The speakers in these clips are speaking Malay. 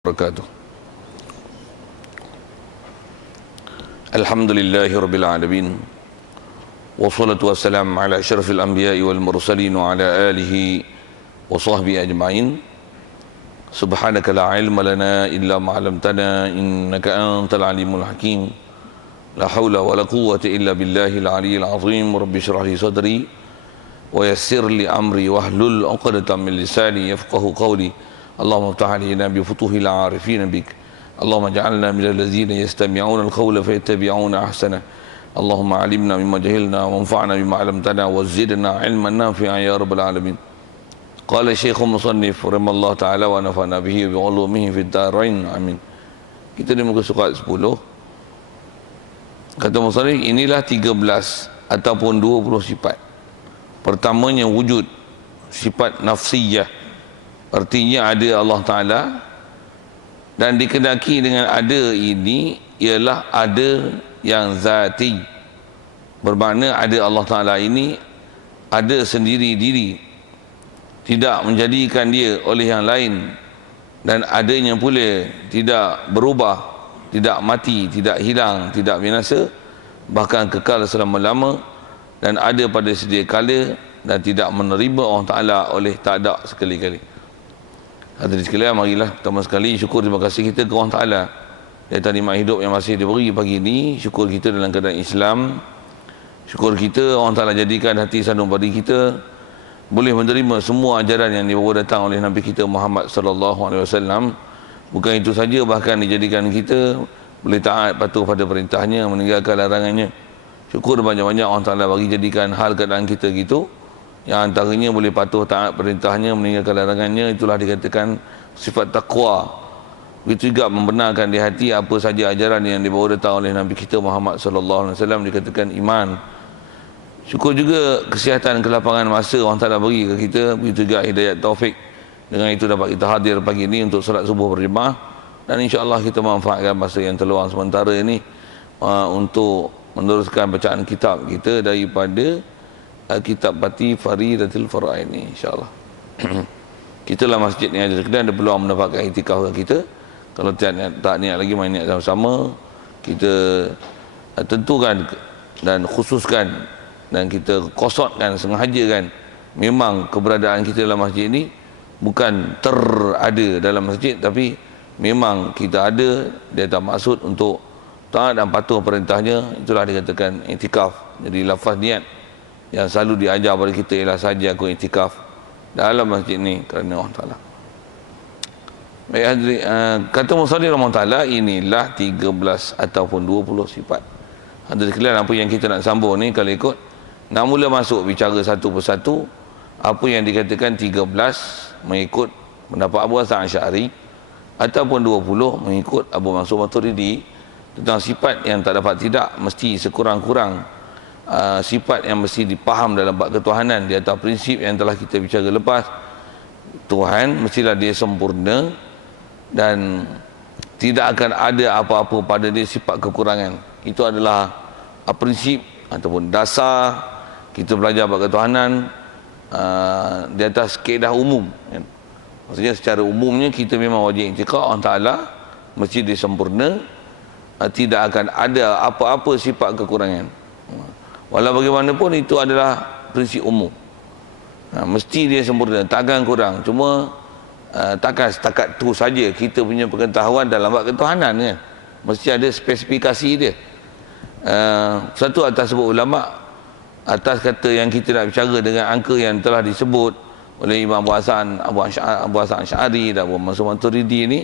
wabarakatuh. Alhamdulillahi rabbil alamin. Wassalatu wassalamu ala asyrafil anbiya'i wal mursalin wa ala alihi wa sahbihi ajma'in. Subhanaka la ilma lana illa ma 'allamtana innaka antal alimul hakim. La haula wa la quwwata illa billahil aliyyil azim. Rabbi shrah li sadri wa yassir li amri wahlul 'uqdatam min lisani yafqahu qawli. اللهم افتح علينا بفتوح العارفين بك. اللهم اجعلنا من الذين يستمعون القول فيتبعون احسنه. اللهم علمنا مما جهلنا وانفعنا بما علمتنا وزدنا علما نافعا يا رب العالمين. قال الشيخ المصنف رحمه الله تعالى ونفعنا به بعلومه في الدارين amin. Kita di muka surat 10. Kata musannif, inilah 13 ataupun 20 sifat. Pertamanya wujud, sifat nafsiyah. Artinya ada Allah Ta'ala, dan dikendaki dengan ada ini ialah ada yang zati. Bermakna ada Allah Ta'ala ini ada sendiri diri, tidak menjadikan dia oleh yang lain, dan adanya pula tidak berubah, tidak mati, tidak hilang, tidak binasa, bahkan kekal selama-lama, dan ada pada sedia kala, dan tidak menerima Allah Ta'ala oleh tak ada sekali-kali. Hadirin sekalian, marilah pertama sekali syukur terima kasih kita ke Allah Ta'ala di atas nikmat hidup yang masih diberi pagi ini. Syukur kita dalam keadaan Islam. Syukur kita Allah Ta'ala jadikan hati sandung padi kita boleh menerima semua ajaran yang dibawa datang oleh Nabi kita Muhammad sallallahu alaihi wasallam. Bukan itu saja, bahkan dijadikan kita boleh taat patuh pada perintahnya, meninggalkan larangannya. Syukur banyak-banyak Allah Ta'ala bagi jadikan hal keadaan kita gitu, yang antaranya boleh patuh taat perintahnya, meninggalkan larangannya. Itulah dikatakan sifat taqwa. Begitu juga membenarkan di hati apa saja ajaran yang dibawa datang oleh Nabi kita Muhammad sallallahu alaihi wasallam, dikatakan iman. Syukur juga kesihatan, kelapangan masa Allah Ta'ala bagi ke kita. Begitu juga hidayat taufik. Dengan itu dapat kita hadir pagi ini untuk solat subuh berjemaah, dan insya-Allah kita manfaatkan masa yang terluang sementara ini untuk meneruskan bacaan kitab kita daripada kitab Pati Faridatul Fara'id ini, insya-Allah. Kita lah masjid ni ada, kemudian ada peluang mendapatkan iktikaf kita. Kalau tak niat lagi, main niat sama-sama. Kita tentukan dan khususkan dan kita kosotkan, sengajakan memang keberadaan kita dalam masjid ini bukan terada dalam masjid, tapi memang kita ada di atas maksud untuk taat dan patuh perintahnya. Itulah dikatakan iktikaf. Jadi lafaz niat yang selalu diajar pada kita ialah saja aku iktikaf dalam masjid ni kerana Allah Ta'ala. Baik hadirin, kata musannif Allah Ta'ala, inilah 13 ataupun 20 sifat. Hadirin sekalian, apa yang kita nak sambung ni, kalau ikut nak mula masuk bicara satu persatu, apa yang dikatakan 13 mengikut pendapat Abu Hasan Asy'ari, ataupun 20 mengikut Abu Mansur Maturidi, tentang sifat yang tak dapat tidak, mesti sekurang-kurang sifat yang mesti dipaham dalam bab ketuhanan di atas prinsip yang telah kita bicara lepas. Tuhan mestilah dia sempurna dan tidak akan ada apa-apa pada dia sifat kekurangan. Itu adalah prinsip ataupun dasar kita belajar bab ketuhanan di atas kaedah umum, kan? Maksudnya secara umumnya kita memang wajib iktikad Allah Ta'ala mesti dia sempurna, tidak akan ada apa-apa sifat kekurangan. Walau bagaimanapun itu adalah prinsip umum. Mesti dia sempurna, takkan kurang. Cuma takkan setakat tu saja kita punya pengetahuan dalam bab ketuhanan, kan? Mesti ada spesifikasi dia. Satu atas sebut ulama, atas kata yang kita nak bicara dengan angka yang telah disebut oleh Imam Abu Hasan Asy'ari dan Abu Mansur Maturidi ni,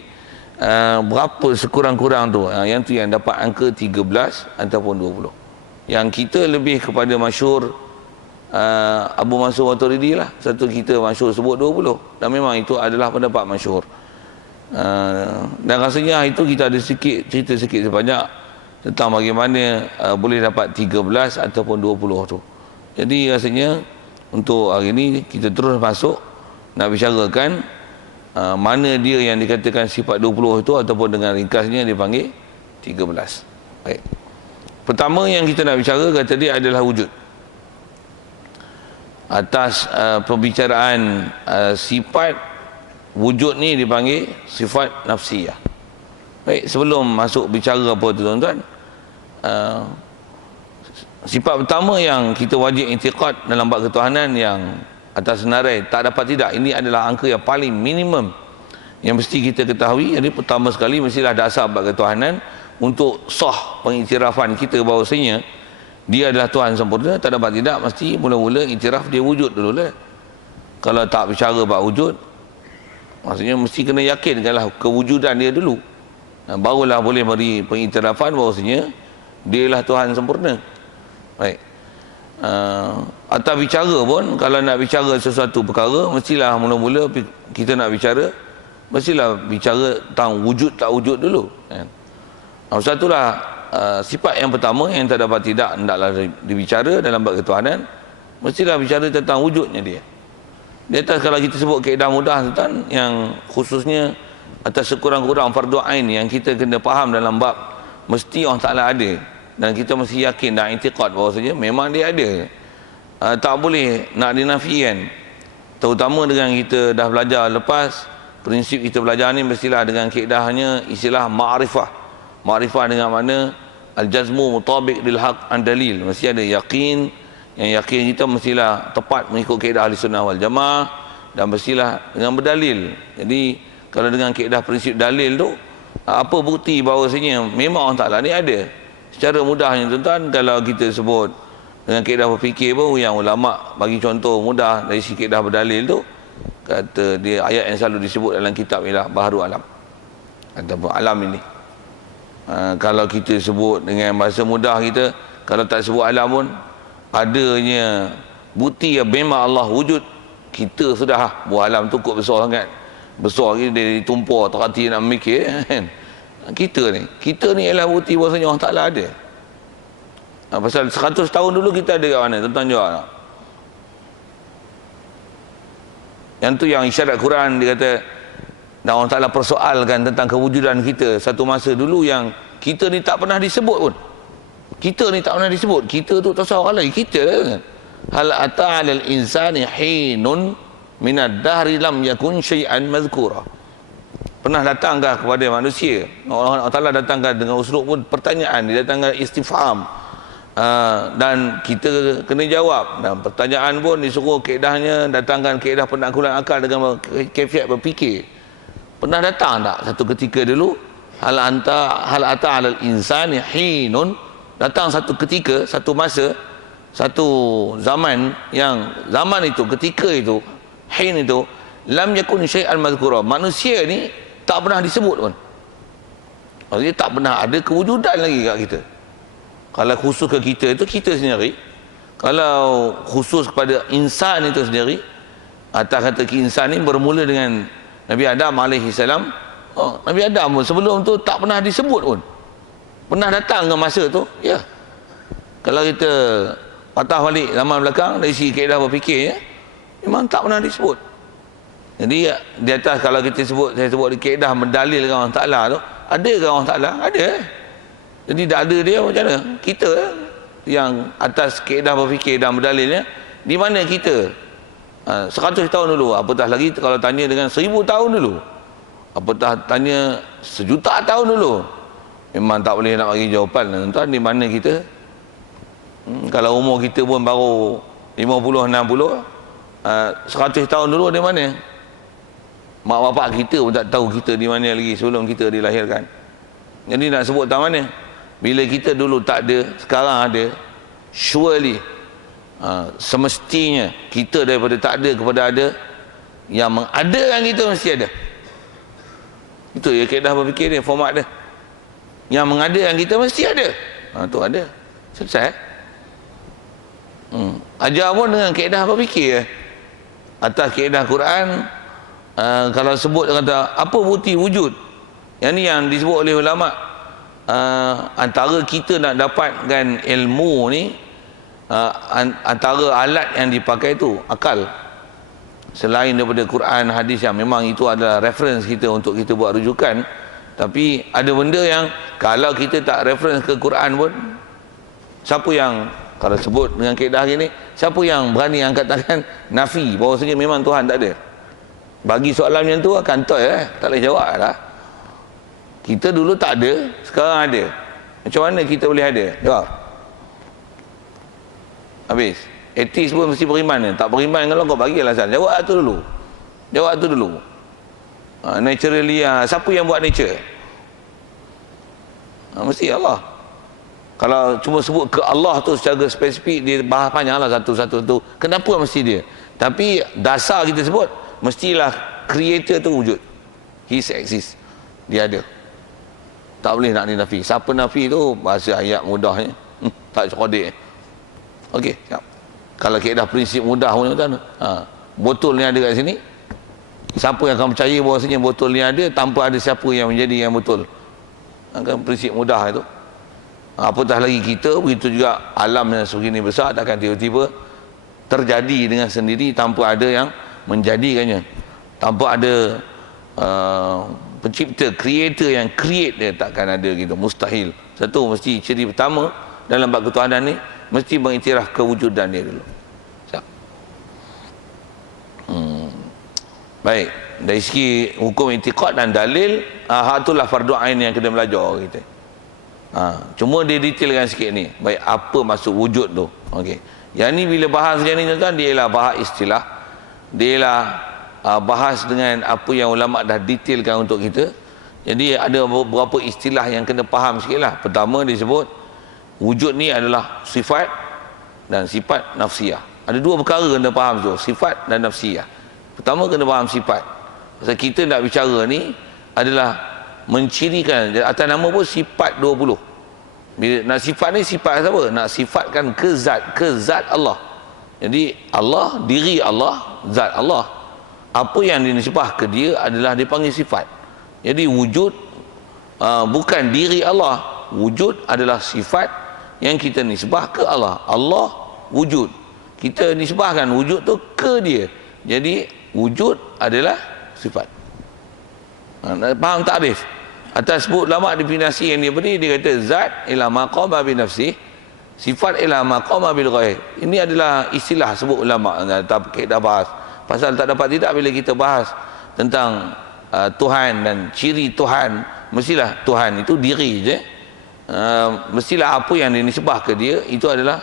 berapa sekurang-kurang tu, yang tu yang dapat angka 13 ataupun 20. Yang kita lebih kepada masyhur Abu Mansur Maturidi lah. Satu kita masyhur sebut 20, dan memang itu adalah pendapat masyhur. Dan rasanya itu kita ada cerita sikit sebanyak tentang bagaimana boleh dapat 13 ataupun 20 tu. Jadi rasanya untuk hari ini kita terus masuk nak bicarakan mana dia yang dikatakan sifat 20 itu, ataupun dengan ringkasnya dipanggil 13. Baik. Pertama yang kita nak bicara, kata dia adalah wujud. Atas pembicaraan sifat wujud ni dipanggil sifat nafsiyah. Baik, sebelum masuk bicara apa tu tuan-tuan, sifat pertama yang kita wajib i'tiqad dalam bab ketuhanan yang atas senarai tak dapat tidak, ini adalah angka yang paling minimum yang mesti kita ketahui. Jadi pertama sekali mestilah dasar bab ketuhanan untuk sah pengiktirafan kita bahawasanya dia adalah Tuhan sempurna, tak dapat tidak, mesti mula-mula iktiraf dia wujud dulu lah. Kalau tak bicara bab wujud, maksudnya mesti kena yakinkanlah kewujudan dia dulu, barulah boleh beri pengiktirafan bahawasanya dia lah Tuhan sempurna. Baik. Atau bicara pun, kalau nak bicara sesuatu perkara, mestilah mula-mula kita nak bicara, mestilah bicara tentang wujud tak wujud dulu, kan? Satulah sifat yang pertama yang tak dapat tidak hendaklah dibicara dalam bab ketuhanan, mestilah bicara tentang wujudnya dia. Di atas kalau kita sebut kaedah mudah tuan, yang khususnya atas sekurang-kurang fardu ain yang kita kena faham dalam bab mesti Allah Ta'ala ada, dan kita mesti yakin dan i'tiqad bahawasanya memang dia ada. Tak boleh nak dinafikan, terutama dengan kita dah belajar lepas. Prinsip kita belajar ni mestilah dengan kaedahnya istilah ma'rifah. Ma'rifah dengan mana al-jazmu mutabiq lil haq an dalil, mesti ada yakin. Yang yakin kita mestilah tepat mengikut kaedah ahli sunnah wal jamaah, dan mestilah dengan berdalil. Jadi kalau dengan kaedah prinsip dalil tu, apa bukti bahawasanya memang Allah Ta'ala ni ada? Secara mudahnya tuan-tuan, kalau kita sebut dengan kaedah berfikir pun, yang ulama bagi contoh mudah dari si kaedah berdalil tu, kata dia ayat yang selalu disebut dalam kitab ialah Baharu Alam ataupun alam ini. Kalau kita sebut dengan bahasa mudah kita, kalau tak sebut alam pun, adanya bukti yang memang Allah wujud, kita sudah buah alam tu kot besar sangat, besar lagi dari tumpah tak hati nak mikir, kan? Kita ni ialah bukti bahawasanya Allah Ta'ala ada. Pasal 100 tahun dulu kita ada kat mana? Tuan-tuan jawab tak? Yang tu yang isyarat Quran, dia kata, dan Allah Ta'ala persoalkan tentang kewujudan kita satu masa dulu yang kita ni tak pernah disebut pun. Kita ni tak pernah disebut. Kita tu tasawwur lagi kita. Hal ata 'alal insani hinun minad dahri lam yakun syai'an mazkura. Pernah datangkah kepada manusia? Allah Ta'ala datangkan dengan uslub pun pertanyaan, dia datangkan istifham, dan kita kena jawab. Dan pertanyaan pun disuruh kaedahnya datangkan kaedah penaklukan akal dengan kaifiat berfikir. Pernah datang tak satu ketika dulu, hal ata 'alal insani hinun, datang satu ketika, satu masa, satu zaman, yang zaman itu, ketika itu, hin itu, lam yakun syai'an mazkura, manusia ni tak pernah disebut pun. Maksudnya tak pernah ada kewujudan lagi kat kita. Kalau khusus ke kita itu, kita sendiri. Kalau khusus kepada insan itu sendiri, atas kata insan ni bermula dengan Nabi Adam AS. Nabi Adam pun sebelum tu tak pernah disebut pun. Pernah datang ke masa tu? Ya. Kalau kita patah balik zaman belakang dari segi kaedah berfikir, memang tak pernah disebut. Jadi di atas kalau kita sebut, saya sebut di kaedah mendalilkan Allah Ta'ala tu, ada ke Allah Ta'ala? Ada. Jadi tak ada dia macam mana? Kita yang atas kaedah berfikir dan berdalilnya, di mana kita? 100 tahun dulu, apatah lagi kalau tanya dengan 1000 tahun dulu, apatah tanya 1,000,000 tahun dulu, memang tak boleh nak bagi jawapan. Tuan, di mana kita? Kalau umur kita pun baru 50, 60, 100 tahun dulu di mana? Mak bapak kita pun tak tahu kita di mana lagi sebelum kita dilahirkan. Jadi nak sebut tak mana? Bila kita dulu tak ada, sekarang ada, surely semestinya kita daripada tak ada kepada ada, yang mengadakan kita mesti ada. Itu ya kaedah berfikir dia, format dia. Yang mengadakan kita mesti ada. Tu ada. Selesai. Ajar pun dengan kaedah berfikir. Atas kaedah Quran, kalau sebut kata apa bukti wujud, yang ni yang disebut oleh ulama, antara kita nak dapatkan ilmu ni, antara alat yang dipakai tu akal, selain daripada Quran, hadis yang memang itu adalah reference kita untuk kita buat rujukan. Tapi ada benda yang kalau kita tak reference ke Quran pun, siapa yang, kalau sebut dengan kaedah hari ni, siapa yang berani angkat tangan nafi bahawasanya memang Tuhan tak ada? Bagi soalan macam tu kantor tak boleh jawab lah. Kita dulu tak ada, sekarang ada. Macam mana kita boleh ada? Jawab. Habis. Etis pun mesti beriman. Tak beriman kalau kau bagi alasan. Jawab tu dulu. Jawab tu dulu. Naturally, siapa yang buat nature? Mesti Allah. Kalau cuma sebut ke Allah tu secara spesifik, dia bahas panjang lah satu-satu tu. Kenapa mesti dia? Tapi dasar kita sebut, mestilah creator tu wujud. He exists. Dia ada. Tak boleh nak dinafi. Siapa nafi tu bahasa ayat mudahnya. Tak cerdik. Okey, siap. Kalau kaedah prinsip mudah pun macam mana? Botol ni ada kat sini. Siapa yang akan percaya bahawasanya botol ni ada tanpa ada siapa yang menjadi yang betul? Kan prinsip mudah itu. Apatah lagi kita, begitu juga alam yang segini besar takkan tiba-tiba terjadi dengan sendiri tanpa ada yang menjadikannya, tanpa ada pencipta, creator yang create dia, takkan ada gitu, mustahil. Satu mesti ciri pertama dalam bab ketuhanan ni, mesti mengiktiraf kewujudan dia dulu. Baik, dari segi hukum i'tiqad dan dalil, hak itulah fardu ain yang kena belajar kita. Cuma dia detailkan sikit ni. Baik, apa maksud wujud tu? Okey. Yang ni bila bahas macam ni tuan-tuan, dia ialah bahas istilah. Dia ialah bahas dengan apa yang ulama dah detailkan untuk kita. Jadi ada beberapa istilah yang kena faham sikitlah. Pertama disebut wujud ni adalah sifat dan sifat nafsiyah. Ada dua perkara kena faham tu, sifat dan nafsiyah. Pertama kena faham sifat. Pasal kita nak bicara ni adalah mencirikan, atas nama pun sifat 20. Bila nak sifat ni sifat siapa? Nak sifatkan ke zat Allah. Jadi Allah, diri Allah, zat Allah. Apa yang dinisbah ke dia adalah dipanggil sifat. Jadi wujud bukan diri Allah. Wujud adalah sifat yang kita nisbah ke Allah. Allah wujud. Kita nisbahkan wujud tu ke dia. Jadi wujud adalah sifat. Faham takrif? Atas sebut ulama definisi yang dia beri, dia kata zat ila maqama bi nafsi, sifat ila maqama bil ghaib. Ini adalah istilah sebut ulama, tak kita bahas. Pasal tak dapat tidak bila kita bahas tentang Tuhan dan ciri Tuhan, mestilah Tuhan itu diri je. Mestilah apa yang dinisbah ke dia itu adalah,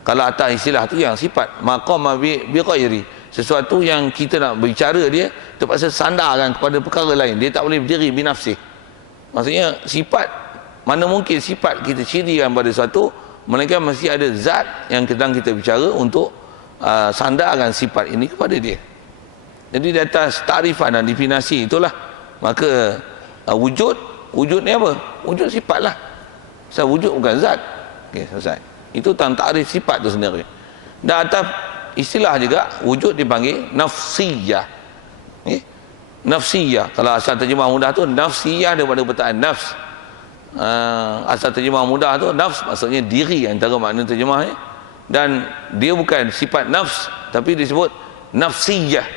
kalau atas istilah tu yang sifat maqama bi ghairi, sesuatu yang kita nak bicara dia terpaksa sandarkan kepada perkara lain. Dia tak boleh berdiri binafsih. Maksudnya sifat, mana mungkin sifat kita cirikan pada sesuatu, melainkan mesti ada zat yang sedang kita bicara untuk sandarkan sifat ini kepada dia. Jadi di atas takrifan dan definisi itulah, maka wujud ni apa? Wujud sifat lah. Sebab wujud bukan zat. Okey, selesai. Itu tentang takrif sifat tu sendiri. Dan atas istilah juga wujud dipanggil nafsiyah. Nafsiyah, kalau asal terjemah mudah tu nafsiyah daripada perkataan nafs. Asal terjemah mudah tu nafs maksudnya diri, antara makna terjemahnya. Dan dia bukan sifat nafs, tapi disebut nafsiyah.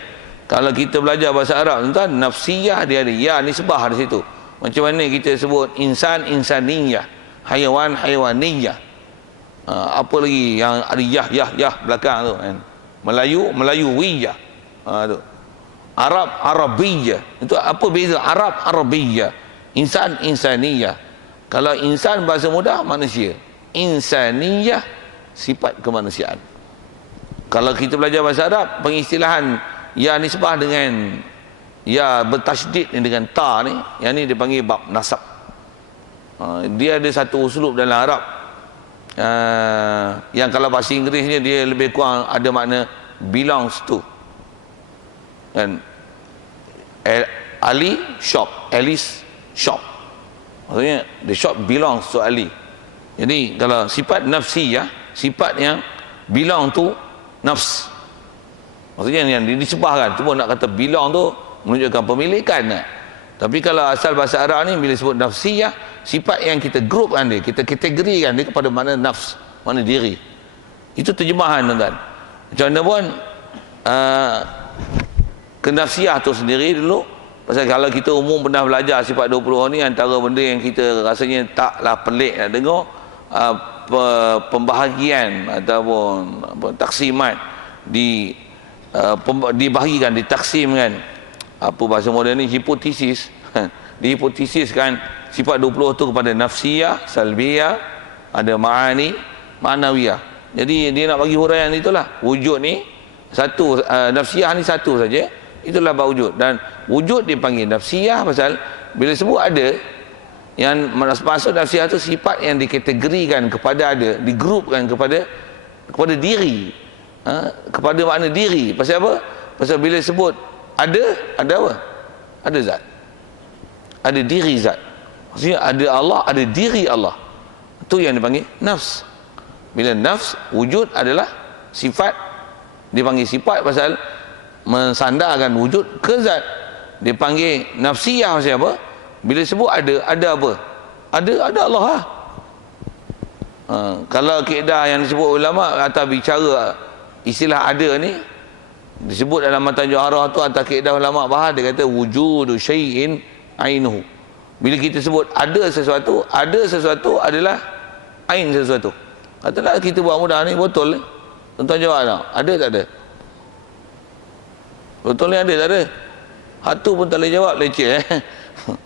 Kalau kita belajar bahasa Arab tuan, nafsiyah dia ada ya nisbah di situ. Macam mana kita sebut insan, insaniyah, haiwan, haiwaniyah. Apa lagi yang ada yah belakang tu kan. Melayu, melayuwiyah. Tu. Arab, arabiyah. Itu apa beza Arab, arabiyah? Insan, insaniyah. Kalau insan bahasa mudah, manusia. Insaniyah, sifat kemanusiaan. Kalau kita belajar bahasa Arab, pengistilahan ya nisbah dengan ya bertasydid dengan ta ni, yang ni dipanggil bab nasab. Dia ada satu uslub dalam Arab yang kalau bahasa Inggerisnya dia lebih kurang ada makna belongs to. Dan Ali shop, Alice shop, maksudnya the shop belongs to Ali. Jadi kalau sifat nafsiyah, sifat yang belong to nafs, maksudnya yang disebahkan. Cuma nak kata belong tu menunjukkan pemilikan. Tapi kalau asal bahasa Arab ni bila sebut nafsiyah, sifat yang kita grupkan dia, kita kategorikan dia kepada mana nafs, mana diri. Itu terjemahan tuan-tuan. Macam mana pun kenafsiyah tu sendiri dulu. Pasal kalau kita umum pernah belajar sifat 20 ni, antara benda yang kita rasanya taklah pelik nak dengar, pembahagian ataupun taksimat dibahagikan, ditaksimkan apa bahasa moden ni, hipotesis. Dihipotesiskan sifat 20 tu kepada nafsiyah, salbiyah, ada ma'ani, ma'nawiyah. Jadi dia nak bagi huraian itulah. Wujud ni satu, nafsiyah ni satu saja. Itulah bab wujud. Dan wujud dipanggil nafsiyah pasal bila sebut ada, yang maksud nafsiyah tu sifat yang dikategorikan kepada ada, digrupkan kepada diri. Kepada makna diri. Pasal apa? Pasal bila sebut ada apa? Ada zat. Ada diri zat. Maksudnya ada Allah, ada diri Allah. Itu yang dipanggil nafs. Bila nafs, wujud adalah sifat. Dipanggil sifat pasal mensandarkan wujud ke zat. Dipanggil nafsiyah pasal apa? Bila sebut ada apa? Ada Allah lah. Kalau kaedah yang disebut ulama atau bicara istilah ada ni, disebut dalam matan Jauharah tu atas kaedah ulama bahas, dia kata wujudu syai'in ainuhu. Bila kita sebut ada sesuatu adalah ain sesuatu. Katalah kita buat mudah ni, botol ni, tuan-tuan jawab tak? Ada tak ada? Botol ni ada tak ada? Hatu pun tak boleh jawab, leceh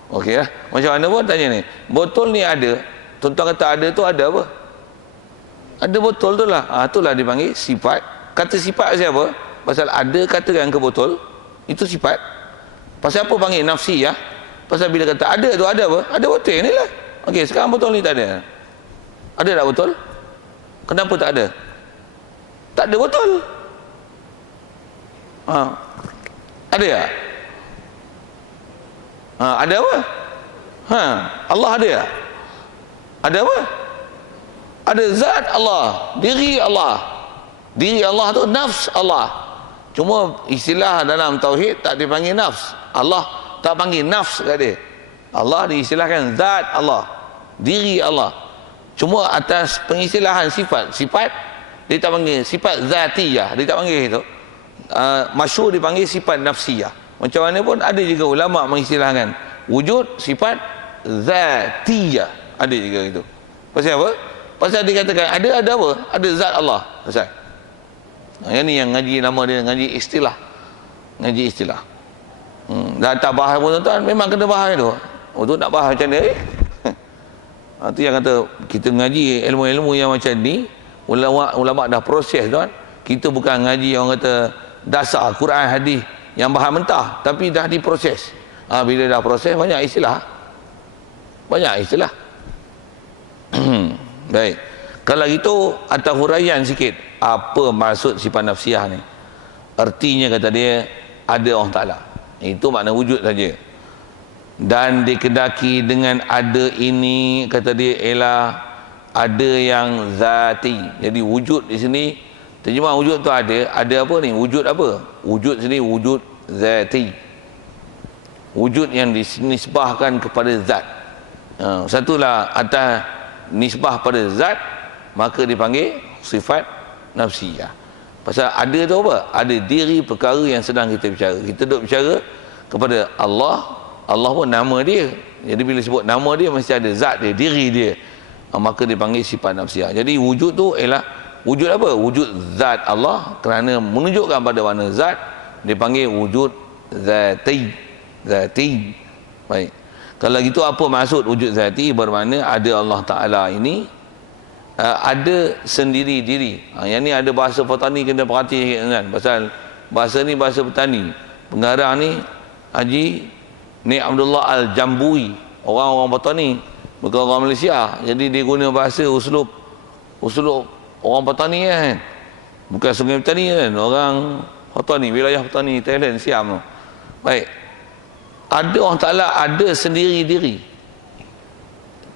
okey lah, macam mana pun tanya ni, botol ni ada, tuan-tuan kata ada tu ada apa? Ada botol tu lah. Itulah dipanggil sifat. Kata sifat siapa? Pasal ada katakan ke botol, itu sifat. Pasal apa panggil nafsi ya? Pasal bila kata ada tu ada apa? Ada botol ni lah. Okey, sekarang botol ni tak ada. Ada tak botol? Kenapa tak ada? Tak ada botol. Ada tak? Ada apa? Allah ada tak? Ada apa? Ada zat Allah, diri Allah. Diri Allah tu nafs Allah. Cuma istilah dalam tauhid tak dipanggil nafs. Allah tak panggil nafs kat dia. Allah diistilahkan zat Allah, diri Allah. Cuma atas pengistilahan sifat dia tak panggil sifat zatiyah, dia tak panggil itu. Masyhur dipanggil sifat nafsiyah. Macam mana pun ada juga ulama mengistilahkan wujud sifat zatiyah, ada juga itu. Pasal apa? Pasal dikatakan ada apa? Ada zat Allah. Pasal yang ni yang ngaji, nama dia ngaji istilah. Ngaji istilah. Dah tak bahas pun tuan-tuan, memang kena bahas tu. Tu nak bahas macam ni. Tu yang kata kita ngaji ilmu-ilmu yang macam ni, ulama dah proses tuan. Kita bukan ngaji orang kata dasar Quran hadis yang bahas mentah, tapi dah diproses. Bila dah proses banyak istilah. Baik. Kalau gitu atas huraian sikit apa maksud sifat nafsiyah ni. Artinya kata dia ada Allah Ta'ala. Itu makna wujud saja. Dan dikedaki dengan ada ini, kata dia ialah ada yang zati. Jadi wujud di sini, terjemah wujud tu ada apa ni? Wujud apa? Wujud sini wujud zati. Wujud yang dinisbahkan kepada zat. Satulah atas nisbah pada zat, maka dipanggil sifat nafsiyah. Pasal ada tu apa? Ada diri perkara yang sedang kita bicara. Kita duk bicara kepada Allah. Allah pun nama dia. Jadi bila sebut nama dia mesti ada zat dia, diri dia. Maka dipanggil sifat nafsiyah. Jadi wujud tu ialah wujud apa? Wujud zat Allah, kerana menunjukkan pada mana zat, dipanggil wujud zati. Zati. Baik. Kalau gitu apa maksud wujud zati? Bermakna ada Allah Ta'ala ini ada sendiri diri. Yang ni ada bahasa petani, kena perhati kan. Pasal bahasa ni bahasa petani. Pengarang ni Haji Nik Abdullah Al-Jambui, orang-orang petani, bukan orang Malaysia. Jadi dia guna bahasa uslub orang petani kan. Bukan sungai petani kan, orang petani, wilayah petani Thailand, Siam tu. Baik. Ada Allah Ta'ala ada sendiri diri,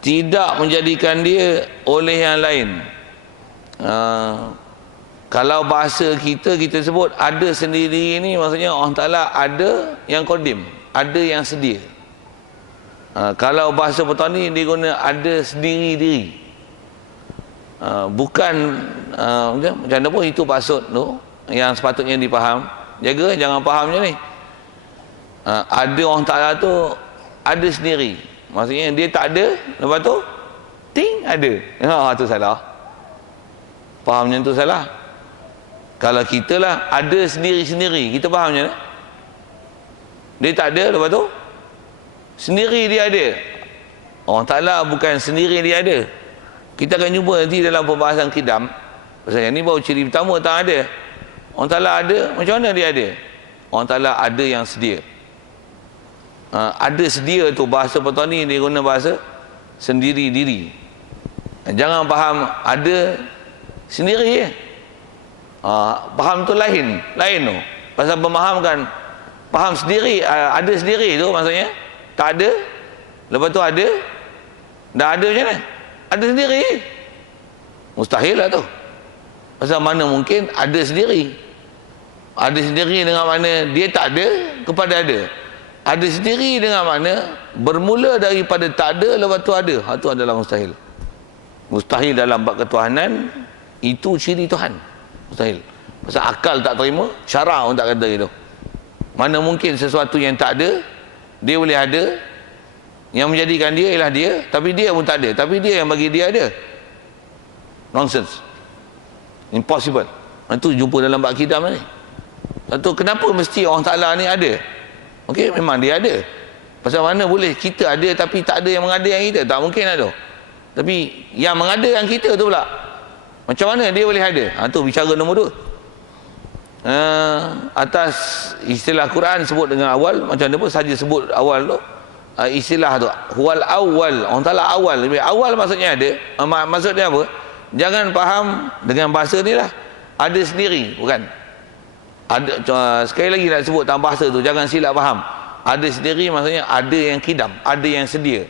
tidak menjadikan dia oleh yang lain. Kalau bahasa kita sebut ada sendiri ni, maksudnya Allah Ta'ala ada yang qadim, ada yang sedia. Kalau bahasa petani dia guna ada sendiri diri. Bukan macam mana pun itu maksud tu yang sepatutnya dipaham. Jaga jangan faham macam ni. Ada Allah Ta'ala tu ada sendiri, maksudnya dia tak ada, lepas tu ting ada. Tu salah. Faham macam tu salah. Kalau kita lah ada sendiri-sendiri, kita faham macam mana? Dia tak ada, lepas tu sendiri dia ada. Allah Ta'ala bukan sendiri dia ada. Kita akan jumpa nanti dalam pembahasan Qidam. Pasal yang ni baru ciri pertama tak ada. Allah Ta'ala ada, macam mana dia ada? Allah Ta'ala ada yang sedia. Ada sedia tu, bahasa Patani dia guna bahasa sendiri diri. Jangan faham ada sendiri. Faham tu lain tu. Pasal memahamkan faham sendiri, ada sendiri tu maksudnya tak ada, lepas tu ada, dah ada macam mana? Ada sendiri. Mustahil lah tu. Pasal mana mungkin ada sendiri? Ada sendiri dengan mana dia tak ada kepada ada. Ada sendiri dengan mana bermula daripada tak ada lepas tu ada. Itu adalah mustahil. Mustahil dalam bab ketuhanan itu ciri Tuhan. Mustahil. Pasal akal tak terima, syara pun tak kata itu. Mana mungkin sesuatu yang tak ada dia boleh ada. Yang menjadikan dia ialah dia, tapi dia pun tak ada, tapi dia yang bagi dia ada. Nonsense. Impossible. Itu jumpa dalam bab Qidam ni. Satu, kenapa mesti Allah Ta'ala ni ada? Okey, memang dia ada. Pasal mana boleh kita ada tapi tak ada yang mengada yang kita? Tak mungkin ada. Tapi yang mengada yang kita tu pula, macam mana dia boleh ada? Itu bicara nombor 2. Atas istilah Quran sebut dengan awal, macam mana pun saja sebut awal tu, istilah tu huwal awal. Allah Ta'ala awal. Awal maksudnya ada. Maksudnya apa? Jangan faham dengan bahasa ni lah ada sendiri, bukan. Ada, sekali lagi nak sebut dalam bahasa tu, jangan silap faham. Ada sendiri maksudnya ada yang Qidam, ada yang sedia.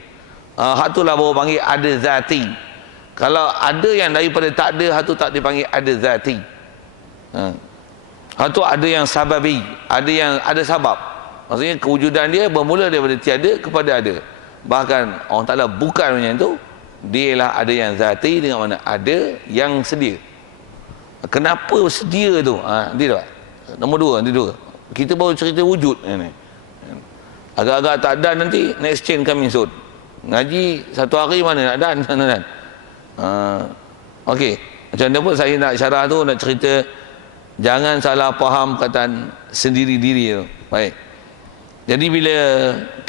Hak tu lah baru panggil ada zati. Kalau ada yang daripada tak ada, hak tu tak dipanggil ada zati. Hak tu ada yang sababi, ada yang ada sabab. Maksudnya kewujudan dia bermula daripada tiada kepada ada. Bahkan Allah Ta'ala bukan macam tu. Dia lah ada yang zati dengan mana ada yang sedia. Kenapa sedia tu? Dia dapat. Nombor 2. Kita baru cerita wujud. Agak-agak tak dan nanti next chain coming soon. Ngaji satu hari mana nak dan. Okey. Macam mana pun saya nak syarah tu, nak cerita. Jangan salah faham perkataan sendiri diri tu. Baik. Jadi bila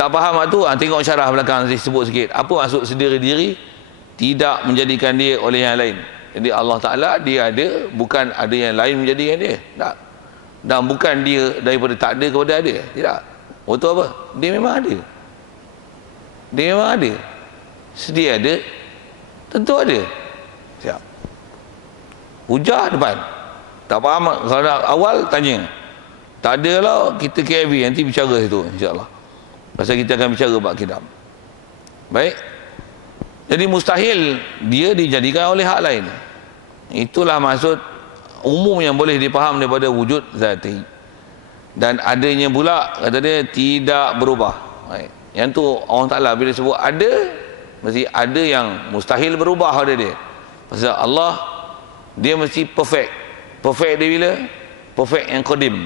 tak faham tu, tengok syarah belakang saya sebut sikit. Apa maksud sendiri diri? Tidak menjadikan dia oleh yang lain. Jadi Allah Ta'ala dia ada, bukan ada yang lain menjadikan dia. Tak. Dan bukan dia daripada tak ada kepada ada. Tidak. Betul apa? Dia memang ada. Dia memang ada. Sedia ada, tentu ada. Siap. Hujah depan. Tak faham, kalau nak awal tanya. Tak ada lah, kita KIV nanti bicara situ, insyaAllah. Pasal kita akan bicara bab Qidam. Baik. Jadi mustahil dia dijadikan oleh hak lain. Itulah maksud umum yang boleh dipaham daripada wujud zati. Dan adanya pula, kata dia, tidak berubah. Baik. Yang tu Allah Ta'ala bila sebut ada, mesti ada yang mustahil berubah pada dia. Pasal Allah, dia mesti perfect. Perfect dia bila? Perfect yang qadim.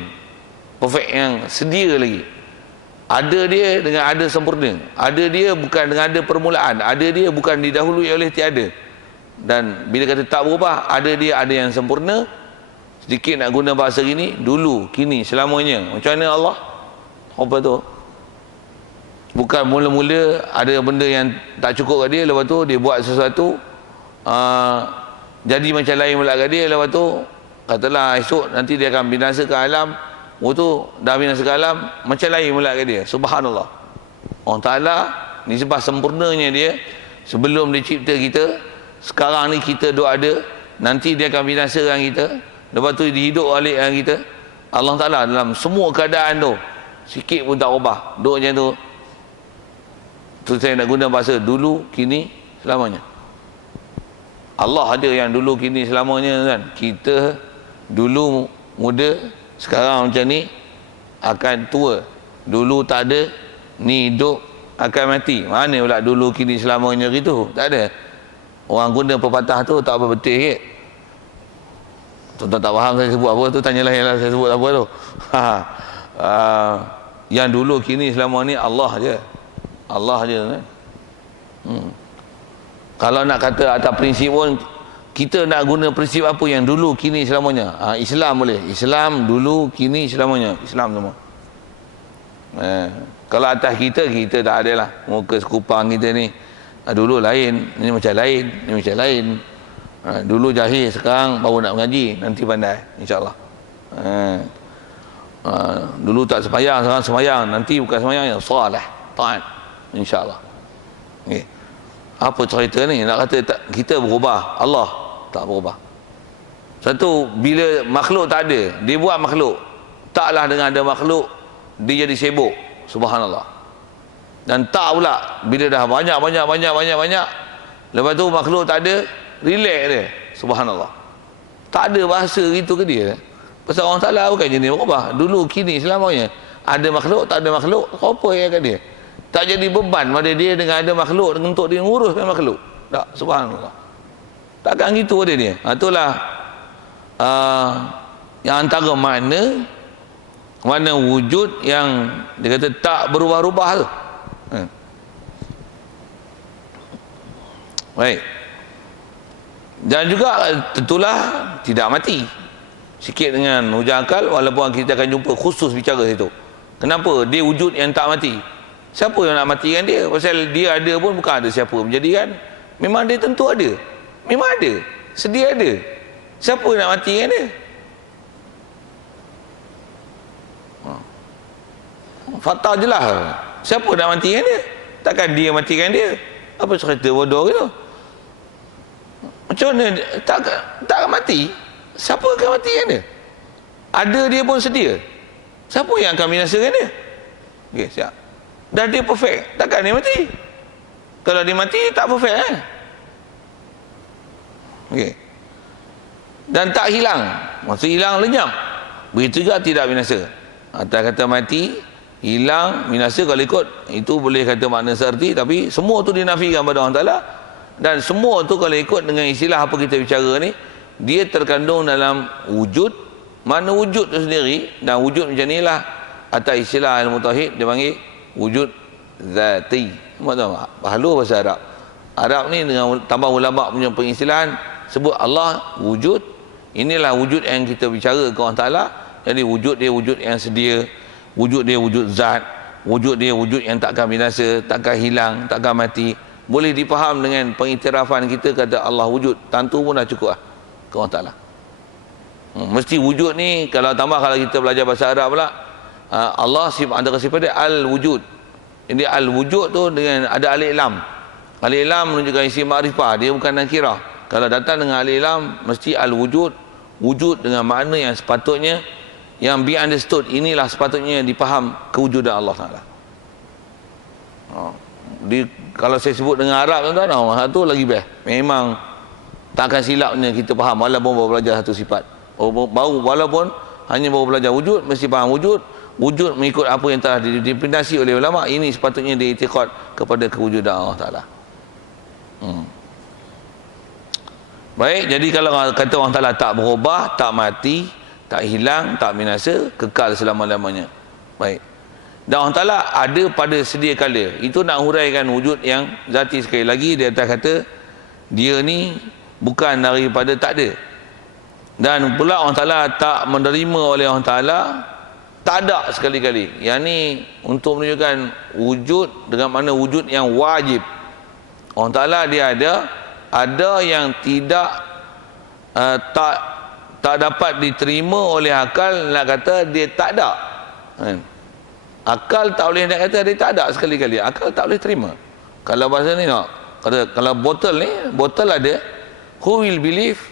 Perfect yang sedia lagi. Ada dia dengan ada sempurna. Ada dia bukan dengan ada permulaan. Ada dia bukan didahului oleh tiada. Dan bila kata tak berubah, ada dia ada yang sempurna. Sedikit nak guna bahasa gini, dulu, kini, selamanya. Macam mana Allah? Apa tu? Bukan mula-mula ada benda yang tak cukup kat dia, lepas tu dia buat sesuatu jadi macam lain pula kat dia, lepas tu katalah esok nanti dia akan binasakan alam. Tu dah binasakan alam, macam lain pula kat dia. Subhanallah. Allah Ta'ala ni sebab sempurnanya dia. Sebelum dia cipta kita, sekarang ni kita duk ada, nanti dia akan binasakan kita, lepas tu dihidup balik dengan kita. Allah Ta'ala dalam semua keadaan tu sikit pun tak ubah, duk macam tu. Tu saya nak guna bahasa dulu, kini, selamanya. Allah ada yang dulu, kini, selamanya kan. Kita dulu muda, sekarang macam ni, akan tua. Dulu tak ada, ni hidup, akan mati. Mana pula dulu, kini, selamanya gitu? Tak ada. Orang guna pepatah tu tak apa betul sikit. Tuan-tuan tak faham saya sebut apa tu, tanyalah yang saya sebut apa tu. Yang dulu, kini, selama ni Allah je. Allah je kan? Kalau nak kata atas prinsip pun, kita nak guna prinsip apa yang dulu, kini, selamanya. Islam boleh. Islam dulu, kini, selamanya. Islam semua. Kalau atas kita, kita tak ada lah. Muka sekupang kita ni. Dulu lain, ni macam lain, ni macam lain. Dulu jahil, sekarang baru nak mengaji, nanti pandai, insyaAllah. Dulu tak sembahyang, sekarang sembahyang, nanti bukan sembahyang, yang salah, taat, insyaAllah. Okay. Apa cerita ni? Nak kata tak, kita berubah, Allah tak berubah. Satu, bila makhluk tak ada, dia buat makhluk. Taklah dengan ada makhluk, dia jadi sibuk. Subhanallah. Dan tak pula, bila dah banyak, lepas tu makhluk tak ada, relax dia. Subhanallah. Tak ada bahasa gitu ke dia. Pasal orang Ta'ala bukan jenis berubah. Dulu, kini, selamanya. Ada makhluk, tak ada makhluk, apa yang kat dia? Tak jadi beban pada dia dengan ada makhluk untuk dia nguruskan makhluk. Tak, subhanallah. Takkan gitu pada dia. Itulah yang antara mana wujud yang dia kata tak berubah-ubah tu. Baik. Dan juga tentulah tidak mati. Sikit dengan hujah akal, walaupun kita akan jumpa khusus bicara situ. Kenapa? Dia wujud yang tak mati. Siapa yang nak matikan dia? Pasal dia ada pun bukan ada siapa menjadikan. Memang dia tentu ada. Memang ada. Sedia ada. Siapa yang nak matikan dia? Fakta jelas. Siapa nak matikan dia? Takkan dia matikan dia? Apa cerita bodoh gitu? Macam mana? Tak akan mati. Siapa akan matikan dia? Ada dia pun sedia. Siapa yang akan binasakan dia? Okey, siap. Dan dia perfect. Takkan dia mati? Kalau dia mati, tak perfect kan? Okey. Dan tak hilang. Maksud hilang lenyap. Begitu juga tidak binasa. Atas kata mati, hilang, binasa kalau ikut, itu boleh kata makna seerti, tapi semua tu dinafikan pada Allah Ta'ala. Dan semua tu kalau ikut dengan istilah apa kita bicara ni, dia terkandung dalam wujud. Mana wujud tu sendiri, dan wujud macam ni lah atas istilah ilmu tauhid dia panggil wujud zati. Maksudnya halus bahasa Arab. Arab ni dengan tambah ulama punya pengistilahan sebut Allah wujud. Inilah wujud yang kita bicara ke Allah Ta'ala. Jadi wujud dia wujud yang sedia, wujud dia wujud zat, wujud dia wujud yang takkan binasa, takkan hilang, takkan mati. Boleh dipaham dengan pengiktirafan kita kata Allah wujud, tentu pun dah cukup lah ke Allah Ta'ala. Mesti wujud ni, kalau kita belajar bahasa Arab pula, Allah antara sifat dia al-wujud. Jadi al-wujud tu dengan ada alif lam. Alif lam menunjukkan isim ma'rifah, dia bukan nakirah. Kalau datang dengan alif lam, mesti al-wujud, wujud dengan makna yang sepatutnya, yang be understood. Inilah sepatutnya dipaham kewujudan Allah Ta'ala. Kalau saya sebut dengan Arab tuan-tuan, tu lagi best. Memang takkan silapnya kita faham walaupun baru belajar satu sifat. Walaupun hanya baru belajar wujud, mesti faham wujud. Wujud mengikut apa yang telah dipindasi oleh ulama. Ini sepatutnya diiktikad kepada kewujudan Allah Ta'ala. Baik, jadi kalau kata Allah Ta'ala tak berubah, tak mati, tak hilang, tak binasa, kekal selama-lamanya. Baik. Dan Allah Ta'ala ada pada sedia kala. Itu nak huraikan wujud yang zati. Sekali lagi dia atas kata dia ni bukan daripada tak ada. Dan pula Allah Ta'ala tak menerima oleh Allah Ta'ala, tak ada sekali-kali. Yang ni untuk menunjukkan wujud dengan mana wujud yang wajib. Allah Ta'ala dia ada yang tidak tak dapat diterima oleh akal. Nak kata dia tak ada. Akal tak boleh nak kata dia tak ada sekali-kali. Akal tak boleh terima. Kalau bahasa ni nak kata, kalau botol ni, botol ada, who will believe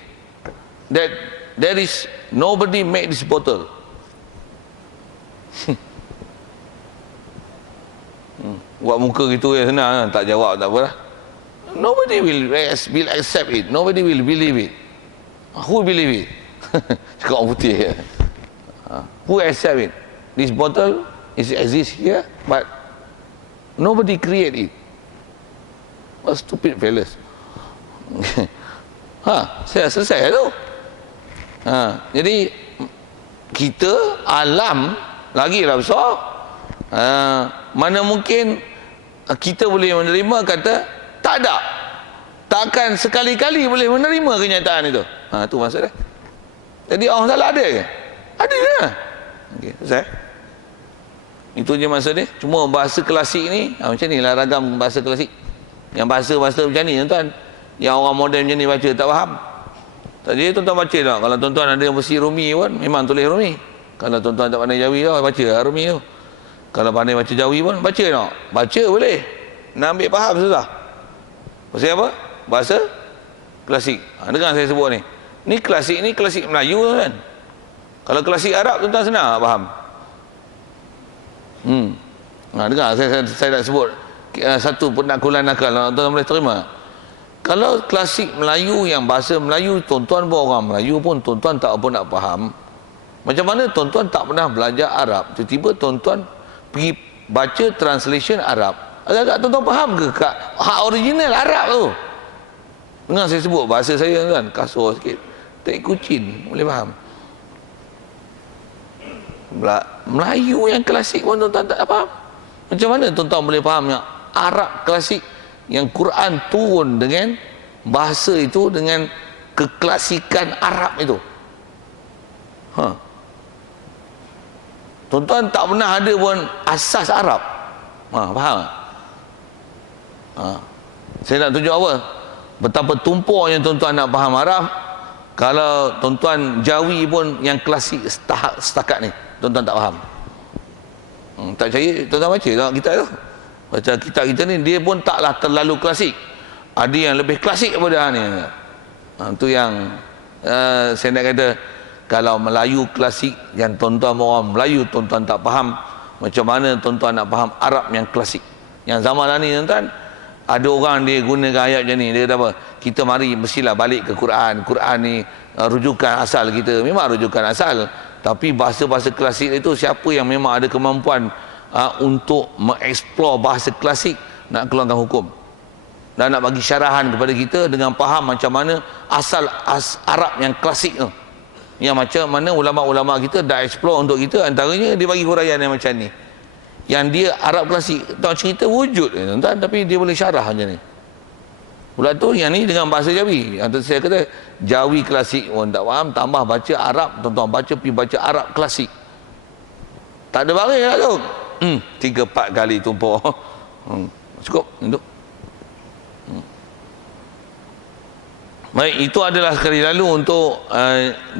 that there is nobody make this bottle? Buat muka gitu ya senang, tak jawab tak apalah. Nobody will accept it. Nobody will believe it. Who believe it? Cakap orang putih ya. Who accept it? This bottle exists here, but nobody create it. What stupid fellas. Saya selesai tu. Jadi kita alam lagi lah besar. Mana mungkin kita boleh menerima kata tak ada. Takkan sekali-kali boleh menerima kenyataan itu. Itu maksudnya. Jadi Allah Ta'ala ada ke? Ada lah. Okey, selesai. Itu je maksud dia. Cuma bahasa klasik ni macam ni lah ragam bahasa klasik. Yang bahasa-bahasa macam ni tuan-tuan, yang orang moden macam ni baca tak faham. Tak jadi tuan-tuan baca tak. Kalau tuan-tuan ada yang versi Rumi pun memang tulis Rumi. Kalau tuan-tuan tak pandai Jawi tu baca Rumi tu. Kalau pandai baca Jawi pun baca tak. Baca boleh. Nak ambil faham susah. Pasal apa? Bahasa klasik. Dengar saya sebut ni. Ni klasik Melayu kan. Kalau klasik Arab tuan-tuan senang faham. Dengar saya nak sebut satu penaklukan akal, tuan-tuan boleh terima. Kalau klasik Melayu yang bahasa Melayu, tuan-tuan pun orang Melayu pun tuan-tuan tak apa nak faham. Macam mana tuan-tuan tak pernah belajar Arab, tiba-tiba tuan-tuan pergi baca translation Arab, agak-agak tuan-tuan faham ke hak original Arab tu? Dengar saya sebut bahasa saya kan, kasar sikit, tak kucing, boleh faham. Melayu yang klasik pun tuan-tuan tak faham. Macam mana tuan-tuan boleh faham yang Arab klasik, yang Quran turun dengan bahasa itu, dengan keklasikan Arab itu? Tuan-tuan tak pernah ada pun asas Arab. Faham? Saya nak tunjuk apa? Betapa tumpuknya tuan-tuan nak faham Arab. Kalau tuan-tuan Jawi pun yang klasik setakat ni tuan-tuan tak faham. Tak percaya, tuan-tuan baca tak kitab tu. Baca kitab kita ni, dia pun taklah terlalu klasik. Ada yang lebih klasik daripada ni. Itu yang saya nak kata, kalau Melayu klasik, yang tuan-tuan orang Melayu tuan-tuan tak faham, macam mana tuan-tuan nak faham Arab yang klasik? Yang zaman ni tuan-tuan, ada orang dia gunakan ayat macam ni, dia kata apa? Kita mari mestilah balik ke Quran. Quran ni rujukan asal kita. Memang rujukan asal, tapi bahasa-bahasa klasik itu, siapa yang memang ada kemampuan untuk mengeksplor bahasa klasik, nak keluarkan hukum dan nak bagi syarahan kepada kita dengan faham macam mana asal Arab yang klasik tu, yang macam mana ulama-ulama kita dah explore untuk kita. Antaranya dia bagi huraian yang macam ni, yang dia Arab klasik tak cerita wujud tuan-tuan, tapi dia boleh syarah macam ni. Pula tu yang ni dengan bahasa Jawi. Yang saya kata Jawi klasik pun tak faham, tambah baca Arab, tuan-tuan pergi baca Arab klasik, tak ada baring lah tu. 3-4 kali tumpuk. Cukup untuk. Baik, itu adalah sekali lalu untuk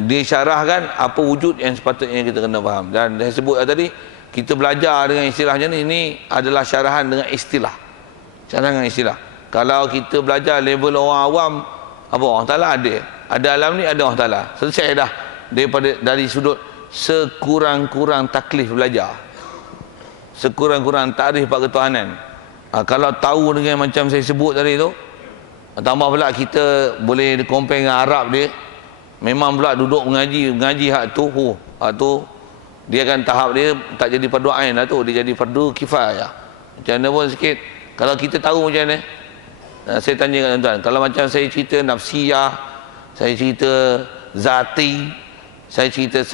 disyarahkan apa wujud yang sepatutnya kita kena faham. Dan saya sebut tadi, kita belajar dengan istilah macam ni, ini adalah syarahan dengan istilah. Syarahan dengan istilah. Kalau kita belajar level orang awam, apa Allah Ta'ala ada alam ni, ada Allah Ta'ala, selesai dah dari sudut sekurang-kurang taklif belajar, sekurang-kurang takrif bab ketuhanan. Kalau tahu dengan macam saya sebut tadi tu, tambah pula kita boleh compare dengan Arab dia, memang pula duduk mengaji hak tu, dia akan tahap dia tak jadi fardu ain lah tu, dia jadi fardu kifayah. Macam mana pun sikit, kalau kita tahu macam mana. Saya tanya kat tuan-tuan, kalau macam saya cerita nafsiyah, saya cerita zati, saya cerita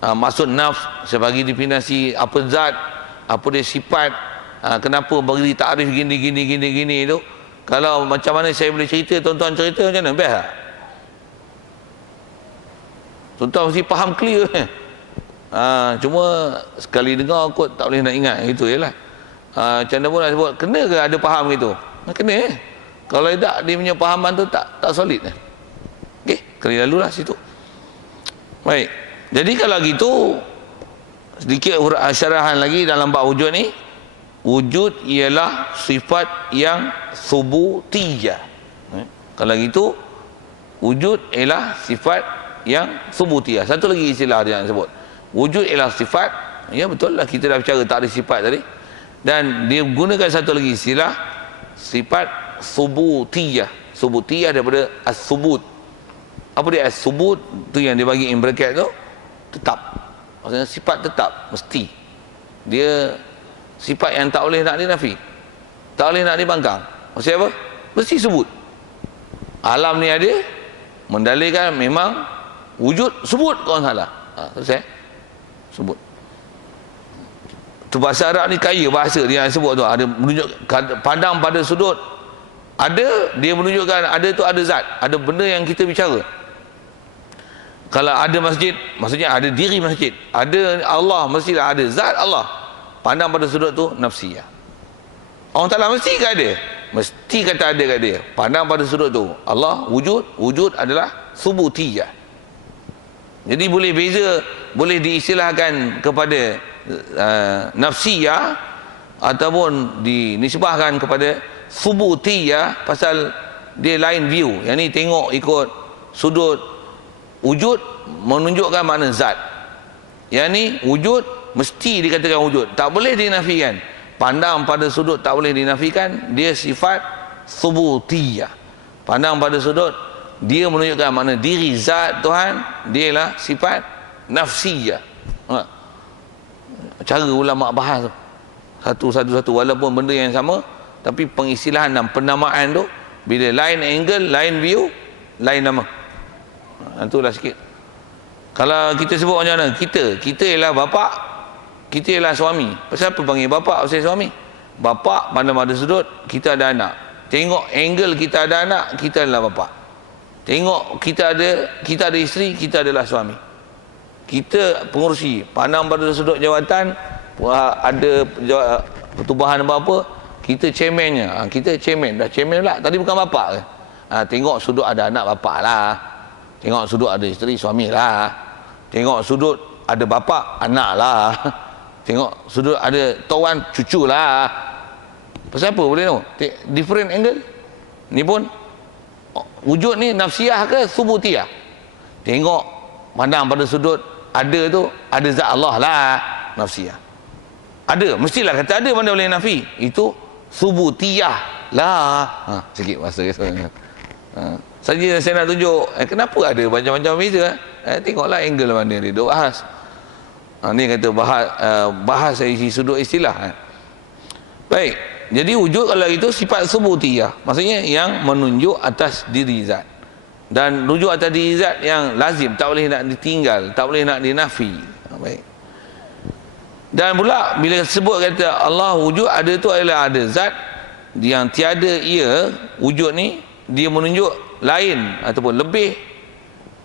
maksud nafs, saya bagi definisi apa zat, apa dia sifat, kenapa bagi takrif gini tu. Kalau macam mana saya boleh cerita, tuan-tuan cerita macam mana? Best tak? Tuan-tuan mesti faham clear. Cuma sekali dengar kot tak boleh nak ingat, itu je lah. Macam mana pun nak sebut, kena ke ada faham gitu? Kena. Kalau tak, dia punya fahaman tu tak solid. Okey, kali lalu lah situ. Baik, jadi kalau gitu, sedikit syarahan lagi dalam bab wujud ni. Wujud ialah sifat yang subutiyah. Kalau gitu, wujud ialah sifat yang subutiyah. Satu lagi istilah dia yang sebut, wujud ialah sifat. Ya betul lah, kita dah bicara tak ada sifat tadi. Dan dia gunakan satu lagi istilah, sifat subutiyah. Subutiyah daripada as-subut. Apa dia as-subut? Tu yang dia bagi in bracket tu, tetap. Maksudnya sifat tetap, mesti. Dia sifat yang tak boleh nak dinafi, tak boleh nak dibangkang. Maksudnya apa? Mesti sebut. Alam ni ada, mendalilkan memang wujud, sebut kau salah. Selesai. Sebut. Tu bahasa Arab ni kaya bahasa dia sebut tu, ada menunjuk pandang pada sudut, ada dia menunjukkan ada tu ada zat, ada benda yang kita bicara. Kalau ada masjid, maksudnya ada diri masjid. Ada Allah, mestilah ada zat Allah. Pandang pada sudut tu nafsiyah. Allah Ta'ala mesti ke ada? Mesti kata ada kat dia. Pandang pada sudut tu Allah wujud, wujud adalah subutiyah. Jadi boleh beza, boleh diistilahkan kepada nafsiyah ataupun dinisbahkan kepada subutiyah pasal dia lain view. Yang ni tengok ikut sudut wujud menunjukkan makna zat. Yang ni wujud mesti dikatakan wujud, tak boleh dinafikan. Pandang pada sudut tak boleh dinafikan, dia sifat subutiyah. Pandang pada sudut dia menunjukkan makna diri zat Tuhan, dia lah sifat nafsiyah. Cara ulama bahas satu-satu walaupun benda yang sama, tapi pengistilahan dan penamaan tu bila lain angle, lain view, lain nama. Itulah sikit. Kalau kita sebut macam mana, kita ialah bapa, kita ialah suami. Pasal apa panggil bapa pasal suami? Bapa pandang pada sudut kita ada anak, tengok angle kita ada anak, kita adalah bapa. Tengok kita ada isteri, kita adalah suami. Kita pengurusi, pandang pada sudut jawatan, ada pertubuhan apa-apa, kita chairmannya. Kita chairman, dah chairman pula, tadi bukan bapa ke? Tengok sudut ada anak, bapa lah. Tengok sudut ada isteri, suami lah. Tengok sudut ada bapa, anak lah. Tengok sudut ada tuan, cucu lah. Pasal apa boleh tu? Different angle. Ni pun wujud ni nafsiyah ke subutiyah? Tengok pandang pada sudut ada tu, ada zat Allah lah, nafsiyah. Ada, mestilah kata ada, mana boleh nafi. Itu subutiyah lah. Sikit bahasa saja saya nak tunjuk kenapa ada macam-macam beza. Tengoklah angle mana dia duk bahas. Ni kata bahas dari sudut istilah. Baik, jadi wujud kalau itu sifat subutiyah, maksudnya yang menunjuk atas diri zat, dan rujuk atas diri zat yang lazim, tak boleh nak ditinggal, tak boleh nak dinafi. Baik. Dan pula bila sebut kata Allah wujud, ada tu adalah ada zat yang tiada ia, wujud ni dia menunjuk lain ataupun lebih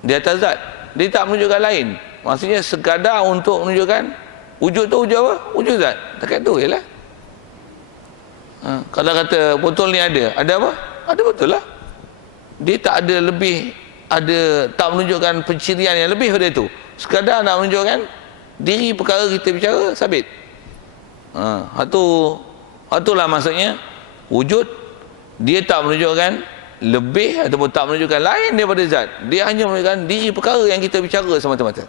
di atas zat. Dia tak menunjukkan lain. Maksudnya sekadar untuk menunjukkan wujud tu wujud apa? Wujud zat. Dekat tu jelah. Kalau kata botol ni ada apa? Ada betul lah. Dia tak ada lebih, tak menunjukkan pencirian yang lebih pada itu. Sekadar nak menunjukkan diri perkara kita bicara sabit. Itulah maksudnya wujud, dia tak menunjukkan lebih ataupun tak menunjukkan lain daripada zat. Dia hanya menunjukkan diri perkara yang kita bicara semata-mata.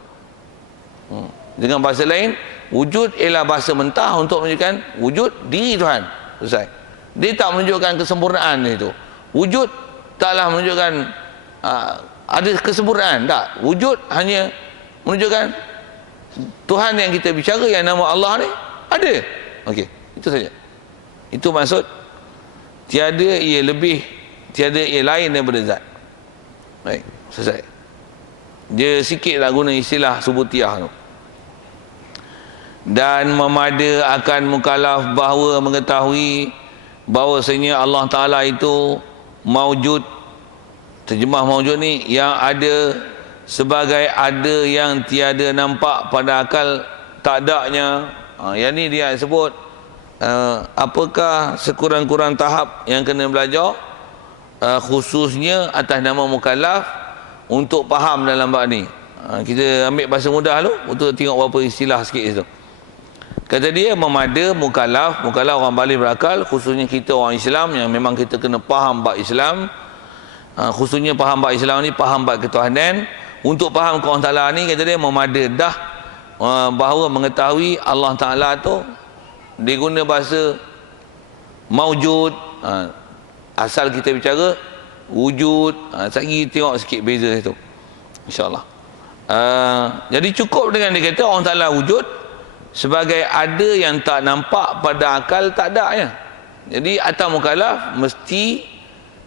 Dengan bahasa lain, wujud ialah bahasa mentah untuk menunjukkan wujud diri Tuhan. Selesai. Dia tak menunjukkan kesempurnaan itu. Wujud taklah menunjukkan ada kesempurnaan. Tak. Wujud hanya menunjukkan Tuhan yang kita bicara, yang nama Allah ni ada. Okey, itu saja. Itu maksud tiada ia lebih, tiada ia lain daripada zat. Baik, selesai. Dia sikitlah guna istilah subutiyah tu. Dan memada akan mukallaf bahawa mengetahui bahawasanya Allah Ta'ala itu maujud. Terjemah maujud ni yang ada sebagai ada yang tiada nampak pada akal tak adanya. Yang ni dia sebut apakah sekurang-kurang tahap yang kena belajar khususnya atas nama mukallaf untuk faham dalam bab ni. Kita ambil bahasa mudah dulu untuk tengok berapa istilah sikit itu. Kata dia memada mukallaf orang balik berakal, khususnya kita orang Islam yang memang kita kena faham bab Islam. Khususnya faham bab Islam ni, faham bab ketuhanan. Untuk faham ke Allah Ta'ala ni, kata dia memada dah bahawa mengetahui Allah Ta'ala tu dia guna bahasa maujud. Asal kita bicara wujud. Lagi tengok sikit beza itu, InsyaAllah. Jadi cukup dengan dia kata Allah Ta'ala wujud sebagai ada yang tak nampak pada akal tak ada ya. Jadi atas mukallaf mesti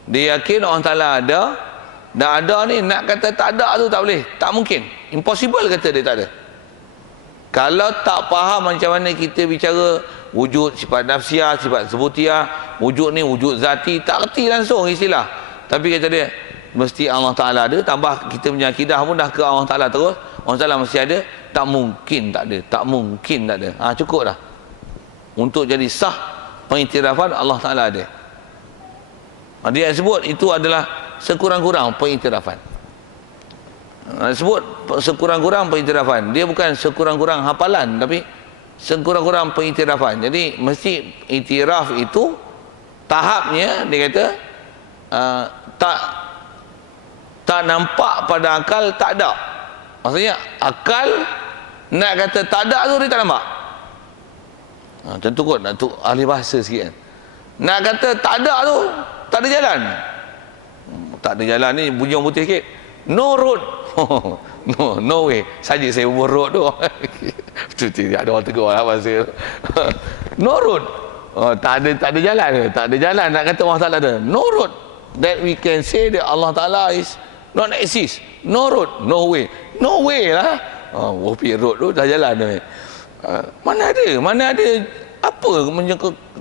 dia yakin Allah Ta'ala ada. Dan ada ni nak kata tak ada tu tak boleh, tak mungkin, impossible kata dia tak ada. Kalau tak faham macam mana kita bicara wujud, sifat nafsiyah, sifat subutiyah, wujud ni wujud zati, tak erti langsung istilah. Tapi kata dia mesti Allah Ta'ala ada, tambah kita punya akidah pun dah ke Allah Ta'ala terus, Allah Ta'ala mesti ada, tak mungkin tak ada, tak mungkin tak ada. Cukup dah untuk jadi sah pengiktirafan Allah Ta'ala ada. Dia sebut itu adalah sekurang-kurang pengiktirafan. Sebut sekurang-kurang pengiktirafan, dia bukan sekurang-kurang hafalan, tapi sekurang-kurang pengiktirafan. Jadi mesti iktiraf itu tahapnya, dia kata tak nampak pada akal, tak ada. Maksudnya akal nak kata tak ada tu dia tak nampak. Tentu kot nak tu ahli bahasa sikit kan. Nak kata tak ada tu tak ada jalan. Tak ada jalan ni bunyi orang putih sikit. No road. no way. Saja saya buat road tu. Betul ada orang tegur lah bahasa. No road. Tak ada jalan. Tak ada jalan nak kata Allah Ta'ala ada. No road that we can say that Allah Ta'ala is not exist. No road, no way. No way lah. Wopi road tu dah jalan tu. Mana ada apa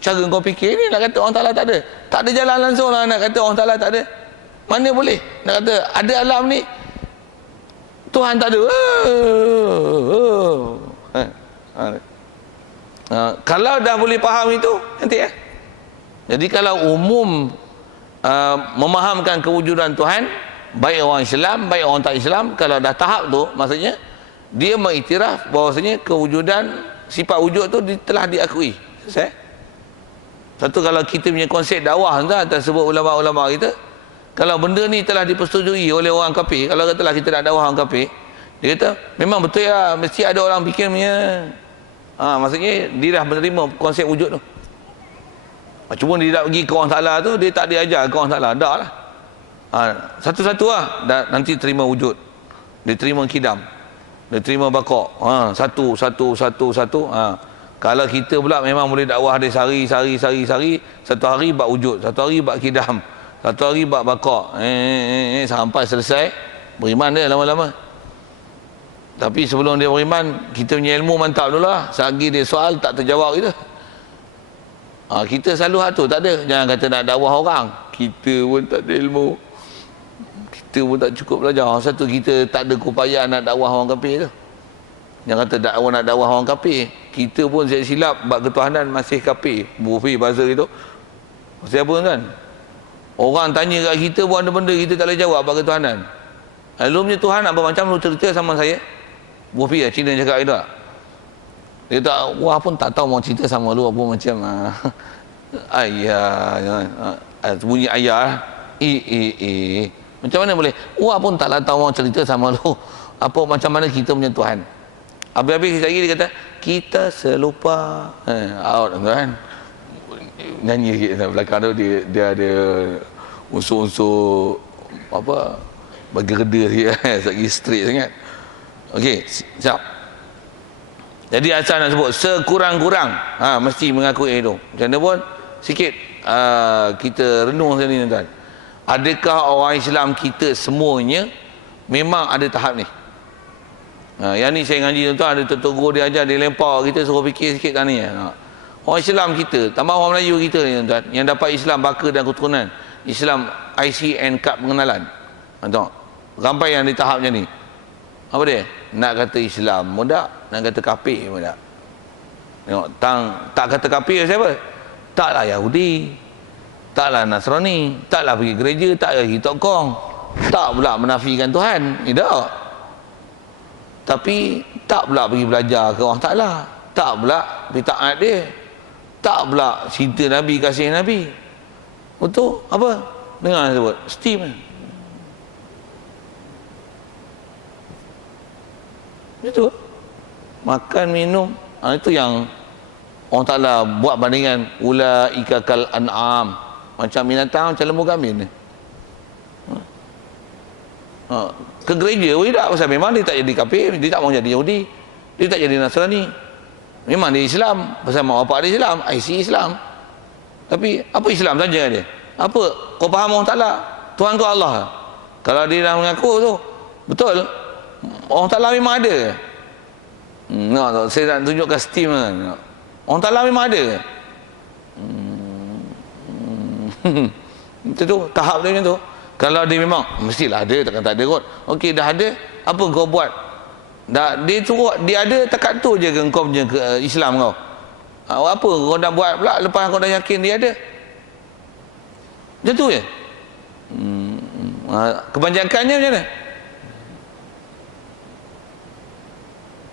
cara kau fikir ni nak kata Allah Ta'ala tak ada. Tak ada jalan langsung lah nak kata Allah Ta'ala tak ada. Mana boleh nak kata ada alam ni Tuhan tak ada. Kalau dah boleh faham itu nanti Jadi kalau umum memahamkan kewujudan Tuhan, baik orang Islam baik orang tak Islam, kalau dah tahap tu maksudnya dia mengiktiraf bahawasanya kewujudan sifat wujud tu telah diakui. Selesai. Satu, kalau kita punya konsep dakwah tu tersebut ulama-ulama kita, kalau benda ni telah dipersetujui oleh orang kafir, kalau katalah kita nak dakwah orang kafir, dia kata memang betul ya, mesti ada orang fikir punya. Maksudnya dia dah menerima konsep wujud tu. Cuma dia tak pergi ke orang Ta'ala tu, dia tak diajar ke orang Ta'ala. Dah lah. Satu-satu lah. Nanti terima wujud. Dia terima kidam. Dia terima bakok. Satu. Kalau kita pula memang boleh dakwah dia sehari. Satu hari bak wujud. Satu hari bak kidam. Satu hari bak bakok. Sampai selesai. Beriman dia lama-lama. Tapi sebelum dia beriman, kita punya ilmu mantap dulu lah. Selagi dia soal tak terjawab kita. Kita selalu hak tu, tak ada. Jangan kata nak dakwah orang, kita pun tak ada ilmu, kita pun tak cukup belajar. Satu, kita tak ada keupayaan nak dakwah orang kafir tu. Jangan kata nak dakwah orang kafir, kita pun silap bab ketuhanan masih kafir. Bufi bahasa itu siapa kan? Orang tanya kat kita pun ada benda kita tak boleh jawab bab ketuhanan. Lu punya Tuhan apa macam lu cerita sama saya? Bufi Cina cakap itu tak? Dia tak, wah pun tak tahu mau cerita sama lu apa macam ayah, bunyi ayah, macam mana boleh? Wah pun taklah tahu mau cerita sama lu apa macam mana kita punya Tuhan. Habis-habis lagi dia kata kita selupa, out kan? Nyanyi sikit belakang tu dia ada unsur-unsur apa bergerda sikit, lagi straight sangat. Okey, siap. Jadi asal nak sebut sekurang-kurang mesti mengakui itu. Macam mana pun sikit kita renung sini tuan. Adakah orang Islam kita semuanya memang ada tahap ni? Yang ni saya ngaji tuan, ada tertugur dia ajar, dia lempar kita suruh fikir sikit tadi. Orang Islam kita, tambah orang Melayu kita ni tuan, yang dapat Islam baka dan keturunan, Islam IC and kad pengenalan. Tengok, sampai yang di tahap macam ni. Apa dia? Nak kata Islam pun tak, nak kata kafir pun tak. Tengok, tak kata kafir siapa? Taklah Yahudi, taklah Nasrani, taklah pergi gereja, tak pergi tokong, tak pula menafikan Tuhan, tidak. Tapi tak pula pergi belajar ke Allah Ta'ala, tak pula pergi taat dia, tak pula cinta Nabi, kasih Nabi. Betul? Apa? Dengar sebut steam. Itu makan minum, itu yang Allah Ta'ala buat bandingan ulaika kal an'am, macam binatang, macam lembu kambing ni. Ke gereja pun tidak, pasal memang dia tak jadi kafir, dia tak mau jadi Yahudi, dia tak jadi Nasrani, memang dia Islam, pasal mak bapak dia Islam, IC Islam. Tapi apa Islam saja dia? Apa? Kau faham Allah Ta'ala? Tuhan kau Allah. Kalau dia dah mengaku tu betul, Allah Ta'ala memang ada. Saya nak tunjukkan steam kan. Allah Ta'ala memang ada. Itu tu tahap dia macam tu. Kalau dia memang mestilah ada, takkan tak ada kot. Okey, dah ada, apa kau buat? Dah dia suruh dia ada, takat tu je ke kau punya Islam kau? Apa kau nak buat pula lepas kau dah yakin dia ada? Macam tu je. Kebanyakannya macam mana?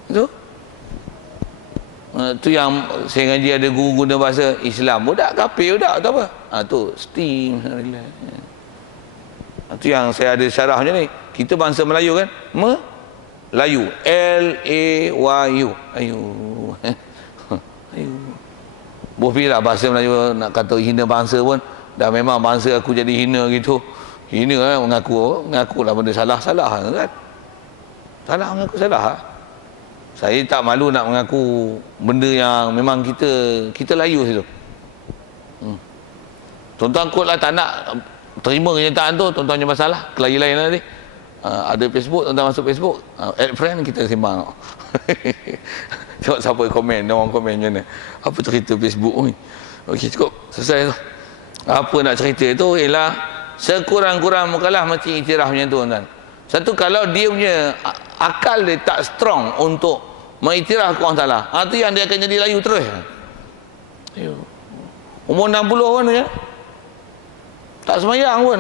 Itu tu yang saya ngaji, ada guru guna bahasa Islam, budak kafir budak atau apa, tu steam. Tu yang saya ada syarah macam ni. Kita bangsa Melayu kan, Melayu, L-A-Y-U, ayu. Ayu. Bolehlah bahasa Melayu nak kata hina bangsa pun, dah memang bangsa aku jadi hina gitu. Hina mengaku lah benda salah kan. Salah mengaku salah. Saya tak malu nak mengaku benda yang memang kita layu situ. Tuan-tuan kotlah tak nak terima kenyataan tu, tuan-tuan punya masalah. Kelahi lain nanti. Ada Facebook, tuan-tuan masuk Facebook, add friend, kita sembang. Tengok siapa komen, orang komen macam mana. Apa cerita Facebook ni? Okey, cukup. Selesai tu. Apa nak cerita tu ialah sekurang-kurang mukalah mesti iktiraf macam tu, tuan-tuan. Satu, kalau dia punya akal dia tak strong untuk mengiktiraf ke Allah Ta'ala, itu yang dia akan jadi layu terus. Umur 60 pun tak semayang pun.